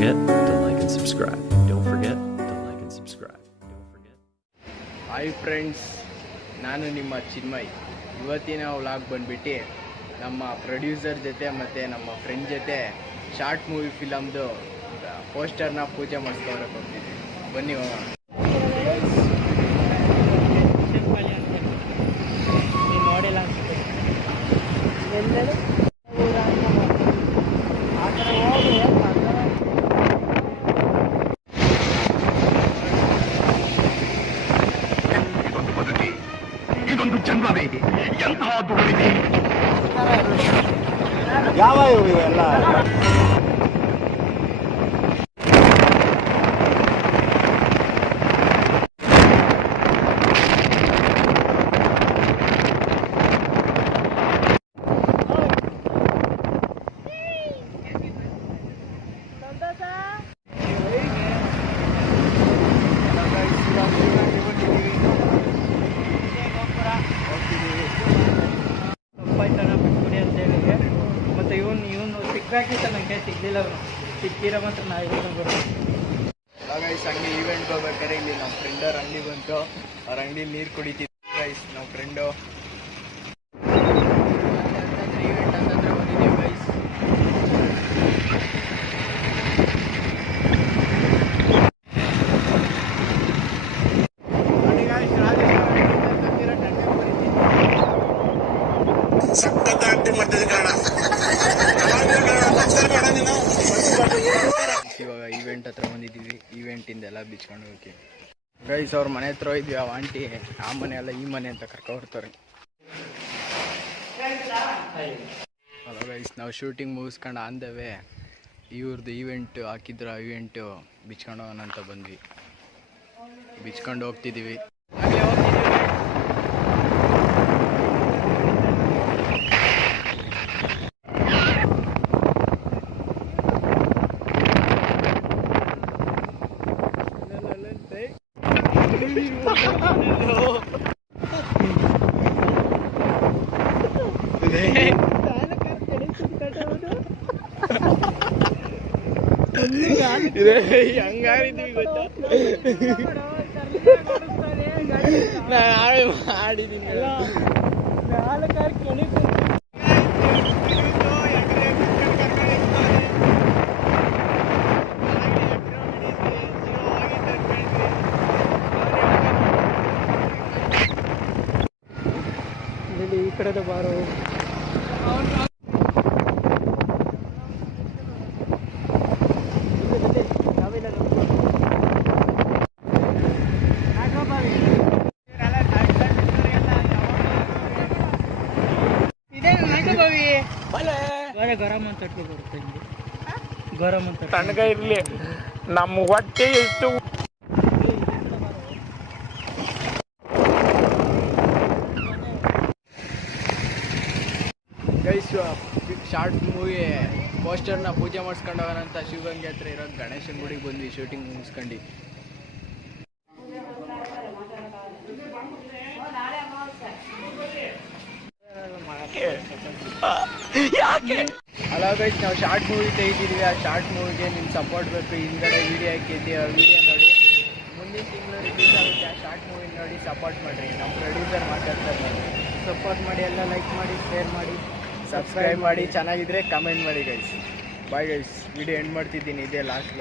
forget to like and subscribe. Don't forget to like and subscribe. Don't forget. Hi friends, ನಾನು ನಿಮ್ಮ ಚಿನ್ಮಯ್. ಇವತ್ತಿನ vlog ಬಂದ್ಬಿಟ್ಟು ನಮ್ಮ producer ಜೊತೆ ಮತ್ತು ನಮ್ಮ ಫ್ರೆಂಡ್ ಜೊತೆ ಶಾರ್ಟ್ ಮೂವಿ ಫಿಲಮ್ದು ಪೋಸ್ಟರ್ನ ಪೂಜೆ ಮಾಡಿಸ್ಕೊಳಕ್ಕೆ ಹೋಗ್ತಿದ್ವಿ. ಬನ್ನಿ ಹೋಗೋಣ. ಇದೊಂದು ಜನ್ಮವೇ, ಎಂತಹ ದುಡಿಮೆ. ಯಾವ ಇವೆಲ್ಲ ಮತ್ತು ಇವನು ಸಿಕ್ಕಾಕಿತ್ತ ನನಗೆ ಸಿಗ್ಲಿಲ್ಲ. ಅವನು ಸಿಕ್ಕಿರೋ ಮಾತ್ರ ನಾ ಗೈಸ್, ಹಂಗೆ ಈವೆಂಟ್ ಹೋಗ್ಬೇಕಾದ್ರೆ ಇಲ್ಲಿ ನಮ್ಮ ಫ್ರೆಂಡವ್ರ ಅಂಗಡಿ ಬಂತು. ಅವ್ರ ಅಂಗಡಿಲಿ ನೀರು ಕುಡಿತಿದ್ವಿ ಗೈಸ್. ನಮ್ಮ ಫ್ರೆಂಡು ಈವೆಂಟ್ ಅಂತಂದ್ರೆ ಬಂದಿದ್ದೀವಿ ಗೈಸ್. ಇವಾಗ ಈವೆಂಟ್ ಹತ್ರ ಬಂದಿದ್ದೀವಿ. ಈವೆಂಟಿಂದ ಎಲ್ಲ ಬಿಚ್ಕೊಂಡು ಹೋಗಿ ಗೈಸ್ ಅವ್ರ ಮನೆ ಹತ್ರ ಹೋಯ್ದ್ವಿ. ಆ ಆಂಟಿ ಆ ಮನೆ ಅಲ್ಲ ಈ ಮನೆ ಅಂತ ಕರ್ಕೊಬರ್ತಾರೆ. ಅಲ್ಲ ಗೈಸ್, ನಾವು ಶೂಟಿಂಗ್ ಮುಗಿಸ್ಕೊಂಡು ಆಂದವೇ ಇವ್ರದ್ದು ಈವೆಂಟ್ ಹಾಕಿದ್ರು. ಆ ಈವೆಂಟು ಬಿಚ್ಕೊಂಡು ಹೋಗೋಣ ಅಂತ ಬಂದ್ವಿ. ಬಿಚ್ಕೊಂಡು ಹೋಗ್ತಿದ್ದೀವಿ. ಹಂಗಾರಿದ್ವಿ ಗೊತ್ತಾ, ನಾನು ಮಾಡಿದ್ದೀನಿ. ಈ ಕಡೆದ ಬಾರೋ. ಗರಂ ಅಂತ ಬರುತ್ತೆ, ಗರಂ ಅಂತ ತಣ್ಣಗ ಇರ್ಲಿ. ನಮ್ಮ ಹೊಟ್ಟೆ ಎಷ್ಟು ಗೈಸ್, ಶಾರ್ಟ್ ಮೂವಿ ಪೋಸ್ಟರ್ನ ಪೂಜೆ ಮಾಡಿಸ್ಕೊಂಡು ಹೋಗೋಣಂತ ಶಿವಗಂಗೆ ಹತ್ರ ಇರೋ ಗಣೇಶನ ಗುಡಿಗೆ ಬಂದ್ವಿ ಶೂಟಿಂಗ್ ಮುಗಿಸ್ಕೊಂಡು. ಅಲ್ಲ ಗೈಸ್, ನಾವು ಶಾರ್ಟ್ ಮೂವಿ ತೆಗಿತಿದ್ವಿ. ಆ ಶಾರ್ಟ್ ಮೂವಿಗೆ ನಿಮ್ಮ ಸಪೋರ್ಟ್ ಬೇಕು. ಹಿಂದ್ಗಡೆ ವೀಡಿಯೋ ಹಾಕಿದ್ವಿ. ಆ ವಿಡಿಯೋ ನೋಡಿ ಮುಂದಿನ ತಿಂಗಳು ರಿಲೀಸ್ ಆಗುತ್ತೆ. ಆ ಶಾರ್ಟ್ ಮೂವಿ ನೋಡಿ ಸಪೋರ್ಟ್ ಮಾಡಿರಿ. ನಮ್ಮ ಪ್ರೊಡ್ಯೂಸರ್ ಮಾತಾಡ್ತಾರೆ. ಸಪೋರ್ಟ್ ಮಾಡಿ, ಎಲ್ಲ ಲೈಕ್ ಮಾಡಿ, ಶೇರ್ ಮಾಡಿ, ಸಬ್ಸ್ಕ್ರೈಬ್ ಮಾಡಿ. ಚೆನ್ನಾಗಿದ್ರೆ ಕಮೆಂಟ್ ಮಾಡಿ guys. Bye guys, video end ಮಾಡ್ತಿದ್ದೀನಿ. ಇದೇ ಲಾಸ್ಟ್